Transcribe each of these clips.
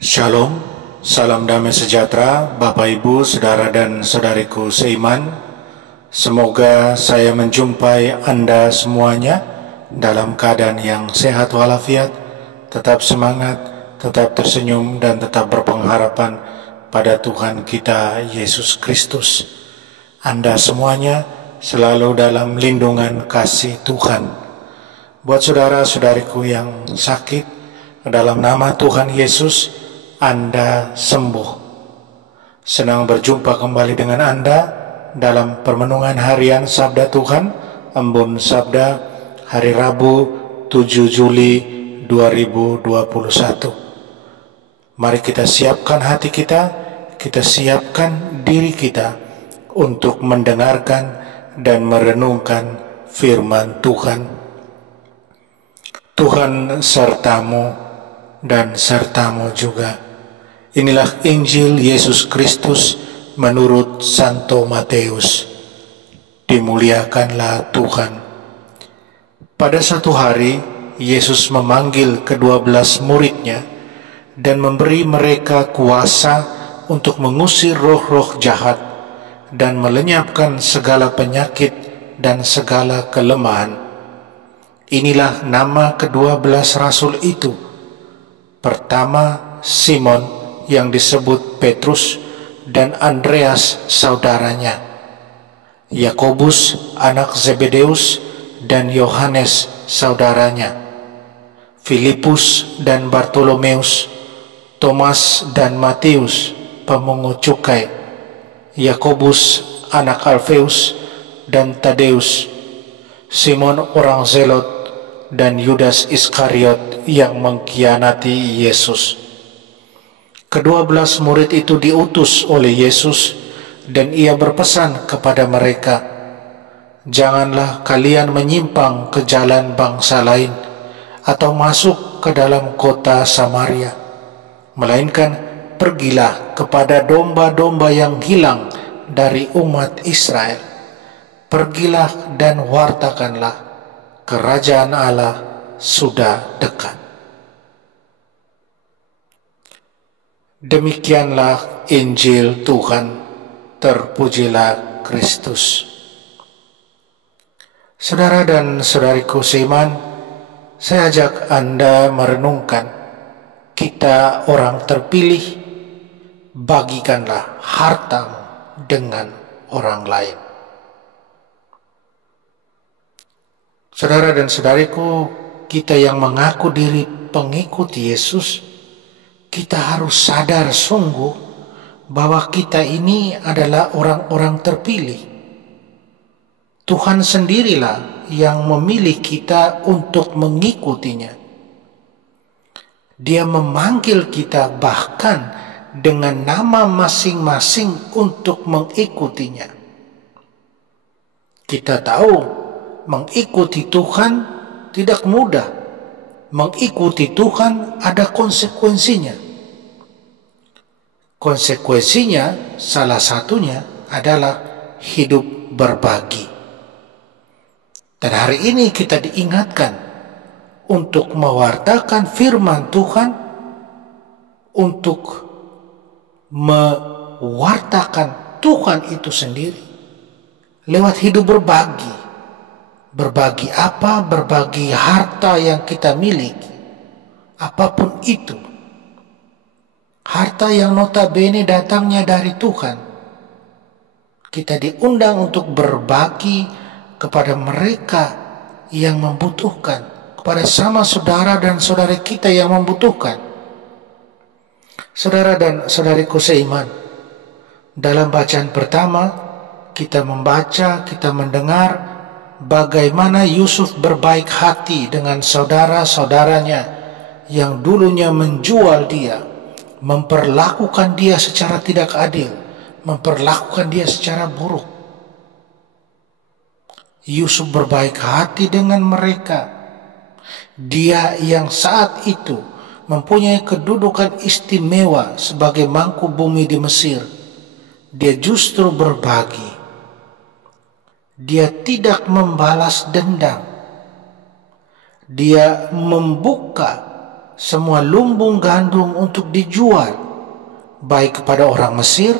Shalom, salam damai sejahtera Bapak Ibu, Saudara dan Saudariku seiman. Semoga saya menjumpai Anda semuanya dalam keadaan yang sehat walafiat, tetap semangat, tetap tersenyum dan tetap berpengharapan pada Tuhan kita Yesus Kristus. Anda semuanya selalu dalam lindungan kasih Tuhan. Buat saudara-saudariku yang sakit, dalam nama Tuhan Yesus, Anda sembuh. Senang berjumpa kembali dengan Anda dalam permenungan harian Sabda Tuhan, Embun Sabda, hari Rabu 7 Juli 2021. Mari kita siapkan hati kita siapkan diri kita untuk mendengarkan dan merenungkan firman Tuhan. Tuhan sertamu dan sertamu juga. Inilah Injil Yesus Kristus menurut Santo Matius. Dimuliakanlah Tuhan. Pada satu hari, Yesus memanggil ke-12 muridnya dan memberi mereka kuasa untuk mengusir roh-roh jahat dan melenyapkan segala penyakit dan segala kelemahan. Inilah nama ke-12 rasul itu. Pertama, Simon yang disebut Petrus dan Andreas saudaranya, Yakobus anak Zebedeus dan Yohanes saudaranya, Filipus dan Bartolomeus, Thomas dan Matius pemungut cukai, Yakobus anak Alfeus dan Tadeus, Simon orang Zelot dan Yudas Iskariot yang mengkhianati Yesus. Ke-12 murid itu diutus oleh Yesus dan ia berpesan kepada mereka, "Janganlah kalian menyimpang ke jalan bangsa lain atau masuk ke dalam kota Samaria, melainkan pergilah kepada domba-domba yang hilang dari umat Israel. Pergilah dan wartakanlah, kerajaan Allah sudah dekat." Demikianlah Injil Tuhan. Terpujilah Kristus. Saudara dan saudariku seiman, saya ajak Anda merenungkan, kita orang terpilih, bagikanlah hartamu dengan orang lain. Saudara dan saudariku, kita yang mengaku diri pengikut Yesus, kita harus sadar sungguh bahwa kita ini adalah orang-orang terpilih. Tuhan sendirilah yang memilih kita untuk mengikutinya. Dia memanggil kita bahkan dengan nama masing-masing untuk mengikutinya. Kita tahu mengikuti Tuhan tidak mudah. Mengikuti Tuhan ada konsekuensinya. Konsekuensinya salah satunya adalah hidup berbagi. Dan hari ini kita diingatkan untuk mewartakan firman Tuhan, untuk mewartakan Tuhan itu sendiri lewat hidup berbagi. Berbagi apa? Berbagi harta yang kita miliki, apapun itu. Harta yang notabene datangnya dari Tuhan. Kita diundang untuk berbagi kepada mereka yang membutuhkan, kepada sama saudara dan saudari kita yang membutuhkan. Saudara dan saudariku seiman, dalam bacaan pertama kita membaca, kita mendengar bagaimana Yusuf berbaik hati dengan saudara-saudaranya yang dulunya menjual dia, memperlakukan dia secara tidak adil, memperlakukan dia secara buruk. Yusuf berbaik hati dengan mereka. Dia yang saat itu mempunyai kedudukan istimewa sebagai mangku bumi di Mesir, dia justru berbagi. Dia tidak membalas dendam. Dia membuka semua lumbung gandum untuk dijual, baik kepada orang Mesir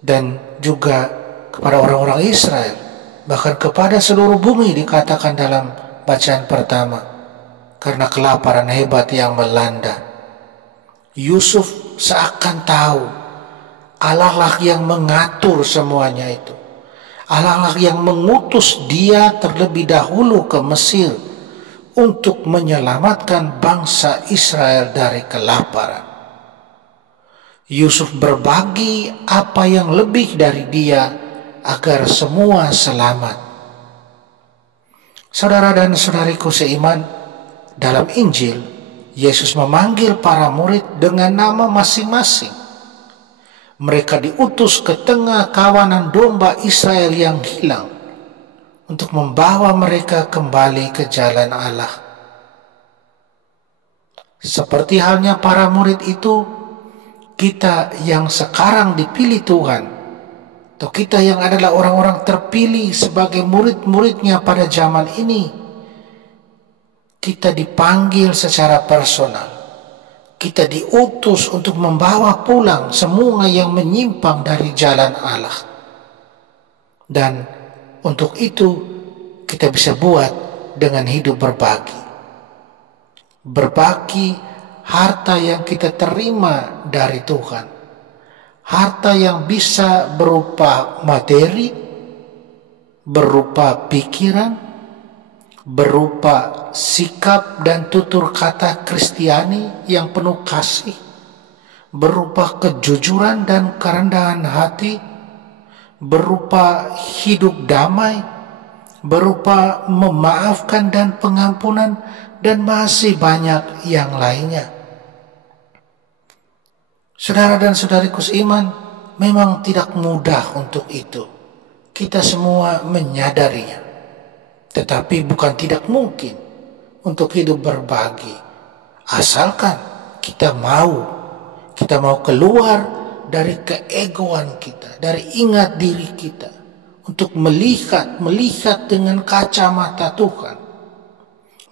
dan juga kepada orang-orang Israel, bahkan kepada seluruh bumi dikatakan dalam bacaan pertama, karena kelaparan hebat yang melanda. Yusuf seakan tahu Allah lah yang mengatur semuanya itu. Allah lah yang mengutus dia terlebih dahulu ke Mesir untuk menyelamatkan bangsa Israel dari kelaparan. Yusuf berbagi apa yang lebih dari dia agar semua selamat. Saudara dan saudariku seiman, dalam Injil, Yesus memanggil para murid dengan nama masing-masing. Mereka diutus ke tengah kawanan domba Israel yang hilang untuk membawa mereka kembali ke jalan Allah. Seperti halnya para murid itu, kita yang sekarang dipilih Tuhan, atau kita yang adalah orang-orang terpilih sebagai murid-muridnya pada zaman ini, kita dipanggil secara personal. Kita diutus untuk membawa pulang semua yang menyimpang dari jalan Allah. Dan untuk itu kita bisa buat dengan hidup berbagi. Berbagi harta yang kita terima dari Tuhan. Harta yang bisa berupa materi, berupa pikiran, berupa sikap dan tutur kata Kristiani yang penuh kasih, berupa kejujuran dan kerendahan hati, berupa hidup damai, berupa memaafkan dan pengampunan, dan masih banyak yang lainnya. Saudara dan saudariku seiman, memang tidak mudah untuk itu. Kita semua menyadarinya. Tetapi bukan tidak mungkin untuk hidup berbagi, asalkan kita mau keluar dari keegoan kita, dari ingat diri kita, untuk melihat dengan kacamata Tuhan,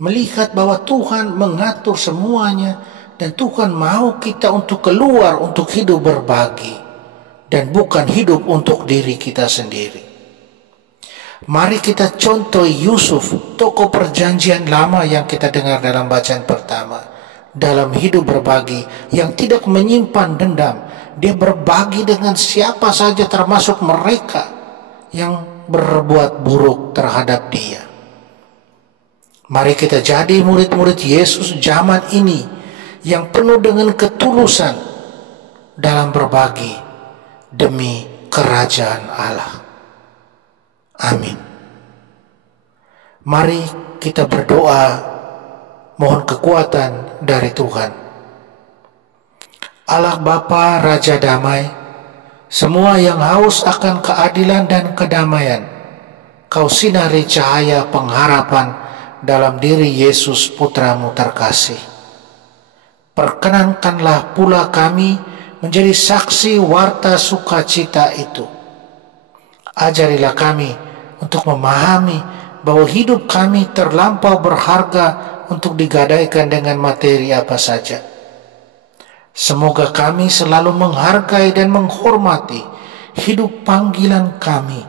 melihat bahwa Tuhan mengatur semuanya dan Tuhan mau kita untuk keluar untuk hidup berbagi dan bukan hidup untuk diri kita sendiri. Mari kita contoh Yusuf, tokoh perjanjian lama yang kita dengar dalam bacaan pertama, dalam hidup berbagi yang tidak menyimpan dendam. Dia berbagi dengan siapa saja termasuk mereka yang berbuat buruk terhadap dia. Mari kita jadi murid-murid Yesus zaman ini yang penuh dengan ketulusan dalam berbagi demi kerajaan Allah. Amin. Mari kita berdoa, mohon kekuatan dari Tuhan. Allah Bapa Raja Damai, semua yang haus akan keadilan dan kedamaian, Kau sinari cahaya pengharapan dalam diri Yesus Putramu terkasih. Perkenankanlah pula kami menjadi saksi warta sukacita itu. Ajarilah kami untuk memahami bahwa hidup kami terlampau berharga untuk digadaikan dengan materi apa saja. Semoga kami selalu menghargai dan menghormati hidup panggilan kami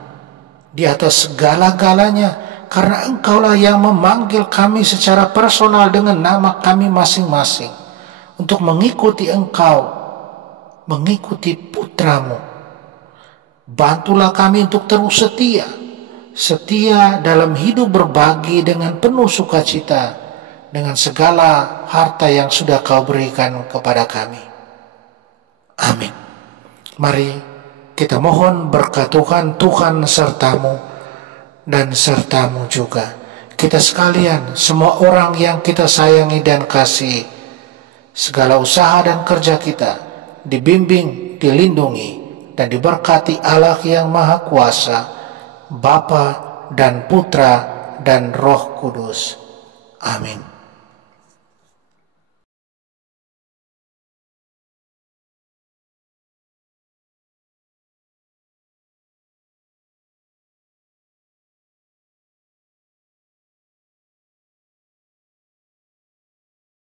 di atas segala-galanya, karena Engkaulah yang memanggil kami secara personal dengan nama kami masing-masing untuk mengikuti Engkau, mengikuti Putramu. Bantulah kami untuk terus setia dalam hidup berbagi dengan penuh sukacita dengan segala harta yang sudah Kau berikan kepada kami. Amin. Mari kita mohon berkat Tuhan sertamu dan sertamu juga. Kita sekalian, semua orang yang kita sayangi dan kasihi, segala usaha dan kerja kita dibimbing, dilindungi, dan diberkati Allah yang Maha Kuasa, Bapa dan Putra dan Roh Kudus. Amin.